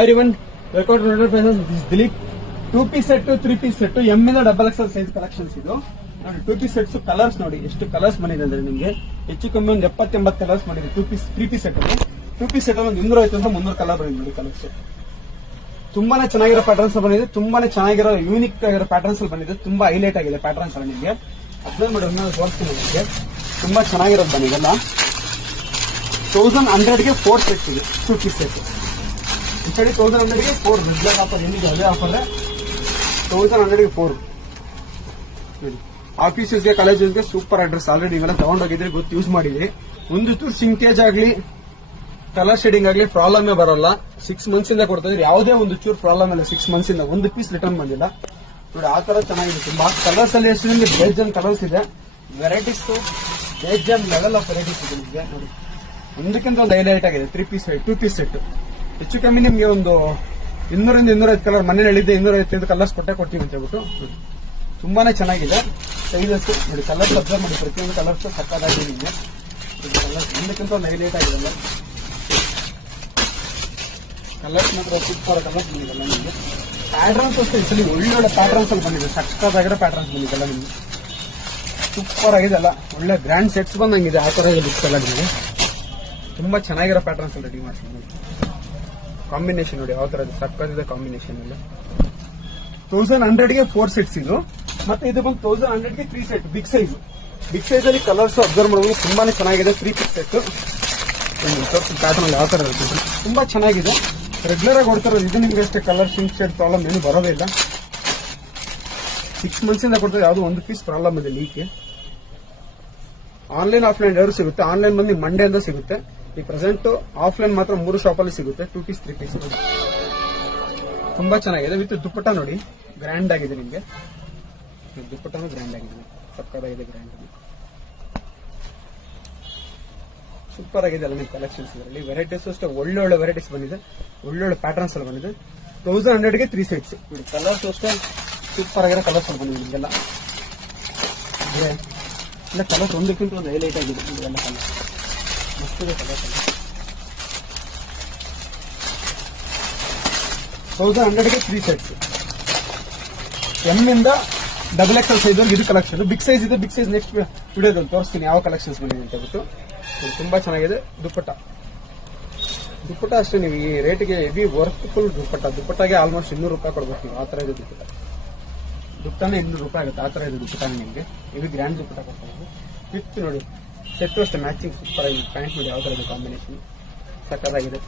everyone, welcome to Noted Fashions. This is Dilip. 2-piece set, 3-piece set, M ಇಂದ XXL size collections ಇದು ನೋಡಿ. 2-piece sets colours ನೋಡಿ ಎಷ್ಟು colours ಬಂದಿದೆ ಅಂದ್ರೆ ನಿಮಗೆ ಹೆಚ್ಚು ಕಮ್ಮಿ ಒಂದು 70-80 ಕಲರ್ಸ್ ಬಂದಿದೆ. 3-piece ಸೆಟ್ ಅಲ್ಲಿ 2-piece ಸೆಟ್ ಅಲ್ಲಿ ಒಂದು 250 ಅಂತ 300 ಕಲರ್ ಬಂದಿದೆ ನೋಡಿ. ಕಲರ್ಸ್ ತುಂಬಾನೇ ಚೆನ್ನಾಗಿರೋ ಪ್ಯಾಟರ್ನ್ಸ್ ಬಂದಿದೆ. ತುಂಬಾನೇ ಚೆನ್ನಾಗಿರೋ ಯೂನಿಕ್ ಆಗಿರೋ ಪ್ಯಾಟರ್ನ್ಸ್ ಬಂದಿದೆ. ತುಂಬಾ ಹೈಲೈಟ್ ಆಗಿದೆ ಪ್ಯಾಟರ್ನ್ಸ್ ಅಲ್ಲಿ ನಿಮಗೆ ಅಬ್ಸರ್ವ್ ಮಾಡಿ ತೋರಿಸ್ತೀನಿ ನಿಮಗೆ. ತುಂಬಾ ಚೆನ್ನಾಗಿರೋದು ಬಂದಿದೆಲ್ಲ 1100ಗೆ 4 ಸೆಟ್ಸ್ ಇದೆ. 2-piece ಸೆಟ್ ಈ ಕಡೆ 1100ಗೆ 4 ರೆಗ್ಯುಲರ್ ಆಫರ್ ಏನಿದೆ ಅದೇ ಆಫರ್ 1100ಗೆ 4 ಆಫೀಸಸ್ಗೆ ಕಾಲೇಜಸ್ಗೆ ಸೂಪರ್ ಅಡ್ರೆಸ್. ಆಲ್ರೆಡಿ ಇವೆಲ್ಲ ತಗೊಂಡೋಗಿದ್ರೆ ಗೊತ್ತು, ಯೂಸ್ ಮಾಡಿದ್ರಿ. ಒಂದು ಚೂರು ಸಿಂಕೇಜ್ ಆಗ್ಲಿ ಕಲರ್ ಶೇಡಿಂಗ್ ಆಗ್ಲಿ ಪ್ರಾಬ್ಲಮ್ ಬರೋಲ್ಲ. 6 ಮಂತ್ಸ್ ಇಂದ ಕೊಡ್ತಾ ಇದ್ರೆ ಯಾವುದೇ ಒಂದು ಚೂರು ಪ್ರಾಬ್ಲಮ್ ಇಲ್ಲ. 6 ಮಂತ್ಸ್ ಇಂದ ಒಂದು ಪೀಸ್ ರಿಟರ್ನ್ ಬಂದಿಲ್ಲ ನೋಡಿ. ಆ ತರ ಚೆನ್ನಾಗಿದೆ. ತುಂಬಾ ಕಲರ್ಸ್ ಅಲ್ಲಿ ಎಷ್ಟು ಬೇಜನ್ ಕಲರ್ಸ್ ಇದೆ. ವೆರೈಟೀಸ್ ಬೇಜನ್ ಲೆವೆಲ್ ಆಫ್ ವೆರೈಟೀಸ್ ಇದೆ ನಿಮಗೆ ನೋಡಿ. ಒಂದಕ್ಕಿಂತ ಒಂದು ಹೈಲೈಟ್ ಆಗಿದೆ. 3-piece ಸೆಟ್ 2-piece ಸೆಟ್ ಹೆಚ್ಚು ಕಮ್ಮಿ ನಿಮ್ಗೆ ಒಂದು 200-250 ಕಲರ್ ಮನೇಲಿ ಹೇಳಿದ್ದೆ. 255 ಕಲರ್ಸ್ ಕೊಡ್ತೀವಿ ಅಂತ ಹೇಳ್ಬಿಟ್ಟು ತುಂಬಾನೇ ಚೆನ್ನಾಗಿದೆ. ಸೈಜಸ್ ನೋಡಿ, ಕಲರ್ಸ್ ಅಬ್ಸರ್ವ್ ಮಾಡಿ. ಪ್ರತಿಯೊಂದು ಕಲರ್ಸ್ ಸಕ್ಕದಾಗಿದೆ ನಿಮಗೆ. ಕಲರ್ಸ್ ಒಂದಕ್ಕಿಂತ ಒಂದು ಹೈಲೈಟ್ ಆಗಿದೆ. ಕಲರ್ಸ್ ಮಾತ್ರ ಸೂಪರ್ ಕಲರ್ಸ್ ಬಂದಿದೆಲ್ಲ ನಿಮಗೆ. ಪ್ಯಾಟರ್ನ್ಸ್ ಅಷ್ಟೇ ಈ ಒಳ್ಳೊಳ್ಳೆ ಪ್ಯಾಟರ್ನ್ಸ್ ಅಲ್ಲಿ ಬಂದಿದೆ. ಸಕ್ಕದಾಗಿರೋ ಪ್ಯಾಟರ್ನ್ಸ್ ಬಂದಿದೆಲ್ಲ ನಿಮಗೆ. ಸೂಪರ್ ಆಗಿದೆ ಅಲ್ಲ, ಒಳ್ಳೆ ಗ್ರ್ಯಾಂಡ್ ಸೆಟ್ಸ್ ಬಂದಂಗಿದೆ. ಆ ತರ ಲುಕ್ಸ್ ಎಲ್ಲ ನಿಮಗೆ ತುಂಬಾ ಚೆನ್ನಾಗಿರೋ ಪ್ಯಾಟರ್ನ್ಸ್ ರೆಡಿ ಮಾಡ್ತೀನಿ. ಕಾಂಬಿನೇಷನ್ ನೋಡಿ ಯಾವ ತರ ಇದೆ, ಸಕ್ಕತ್ತಿದೆ ಕಾಂಬಿನೇಷನ್ ಎಲ್ಲ. 1100ಗೆ 4 ಸೆಟ್ಸ್ ಇದು. ಮತ್ತೆ ಇದು ಬಂದು 1100ಗೆ 3 set big size. Big size ಅಲ್ಲಿ ಕಲರ್ಸ್ ಅಬ್ಸರ್ವ್ ಮಾಡಬಹುದು. ತುಂಬಾನೇ ಚೆನ್ನಾಗಿದೆ. 3-piece ಸೆಟ್ ಪ್ಯಾಟರ್ನ್ ಯಾವ ತರ ಇರುತ್ತೆ ತುಂಬಾ ಚೆನ್ನಾಗಿದೆ. ರೆಗ್ಯುಲರ್ ಆಗಿ ಕೊಡ್ತಾರ ಇದು. ನಿಮ್ಗೆ ಅಷ್ಟೇ ಕಲರ್ ಶಿಂಕ್ ಶೇಡ್ ಪ್ರಾಬ್ಲಮ್ ಏನು ಬರೋದೇ ಇಲ್ಲ. 6 ಮಂತ್ಸ್ ಇಂದ ಕೊಡ್ತಾರೆ. ಯಾವ್ದು ಒಂದು ಪೀಸ್ ಪ್ರಾಬ್ಲಮ್ ಇದೆ ಲೀಕೆ. ಆನ್ಲೈನ್ ಆಫ್ಲೈನ್ ಎರಡು ಸಿಗುತ್ತೆ. ಆನ್ಲೈನ್ ಬಂದು ಮಂಡೇ ಅಂತ ಸಿಗುತ್ತೆ. ಈ ಪ್ರೆಸೆಂಟ್ ಆಫ್ಲೈನ್ ಮಾತ್ರ 3 ಶಾಪ್ ಅಲ್ಲಿ ಸಿಗುತ್ತೆ. 2-piece 3-piece ತುಂಬಾ ಚೆನ್ನಾಗಿದೆ. ವಿತ್ ದುಪ್ಪಟ್ಟ ನೋಡಿ ಗ್ರ್ಯಾಂಡ್ ಆಗಿದೆ ನಿಮ್ಗೆ. ದುಪ್ಪಟ್ಟನು ಗ್ರ್ಯಾಂಡ್ ಆಗಿದೆ, ಸಕ್ಕದಾಗಿದೆ ಗ್ರ್ಯಾಂಡ್. ಸೂಪರ್ ಆಗಿದೆ ಅಲ್ಲ ನಿಮ್ಗೆ ಕಲೆಕ್ಷನ್ಸ್. ಇದರಲ್ಲಿ ವೆರೈಟೀಸ್ ಅಷ್ಟೇ ಒಳ್ಳೊಳ್ಳೆ ವೆರೈಟೀಸ್ ಬಂದಿದೆ. ಒಳ್ಳೊಳ್ಳೆ ಪ್ಯಾಟರ್ನ್ಸ್ ಎಲ್ಲ ಬಂದಿದೆ. 1100ಗೆ 3 ಸೆಟ್ಸ್. ಕಲರ್ಸ್ ಅಷ್ಟೇ ಸೂಪರ್ ಆಗಿರೋ ಕಲರ್ಸ್ ಬಂದಿದೆ ನಿಮಗೆಲ್ಲ. ಇಲ್ಲ ಕಲರ್ಸ್ ಒಂದಕ್ಕಿಂತ ಒಂದು ಹೈಲೈಟ್ ಆಗಿದೆ ನಿಮಗೆಲ್ಲ. ಕಲರ್ ಮಸ್ತಿದೆ ಕಲರ್ಸ್ ಎಲ್ಲ. 1100ಗೆ 3 ಸೆಟ್ಸ್. M ಇಂದ XXL ಸೈಜ್ ಇದು ಕಲೆಕ್ಷನ್. ಬಿಗ್ ಸೈಜ್ ಇದೆ. ಬಿಗ್ ಸೈಜ್ ನೆಕ್ಸ್ಟ್ ವಿಡಿಯೋದಲ್ಲಿ ತೋರಿಸ್ತೀನಿ ಯಾವ ಕಲೆಕ್ಷನ್ಸ್ ಬಂದಿದೆ ಅಂತ ಹೇಳ್ಬಿಟ್ಟು. ತುಂಬಾ ಚೆನ್ನಾಗಿದೆ. ದುಪ್ಪಟ್ಟ ಅಷ್ಟೇ ನೀವು ಈ ರೇಟ್ಗೆ ಹೆವಿ ವರ್ಕ್ಫುಲ್ ದುಪ್ಪಟ್ಟಾಗೆ ಆಲ್ಮೋಸ್ಟ್ 200 ರೂಪಾಯಿ ಕೊಡ್ಬೇಕು ನೀವು. ಆ ತರ ಇದೆ ದುಪ್ಪಟ್ಟನೇ 200 ರೂಪಾಯಿ ಆಗುತ್ತೆ. ಆ ತರ ಇದೆ ದುಪ್ಪಟ್ಟ ನಿಮಗೆ. ಹೆವಿ ಗ್ರ್ಯಾಂಡ್ ದುಪ್ಪಟ್ಟ ಕೊಡ್ತಾರೆ. ವಿತ್ ನೋಡಿ ಸೆಟ್ ಅಷ್ಟೇ ಮ್ಯಾಚಿಂಗ್ ಸೂಪರ್ ಆಗಿದೆ. ಪ್ಯಾಂಟ್ ನೋಡಿ ಯಾವ ತರ ಇದೆ ಕಾಂಬಿನೇಷನ್ ಸಕ್ಕತ್ತಾಗಿದೆ.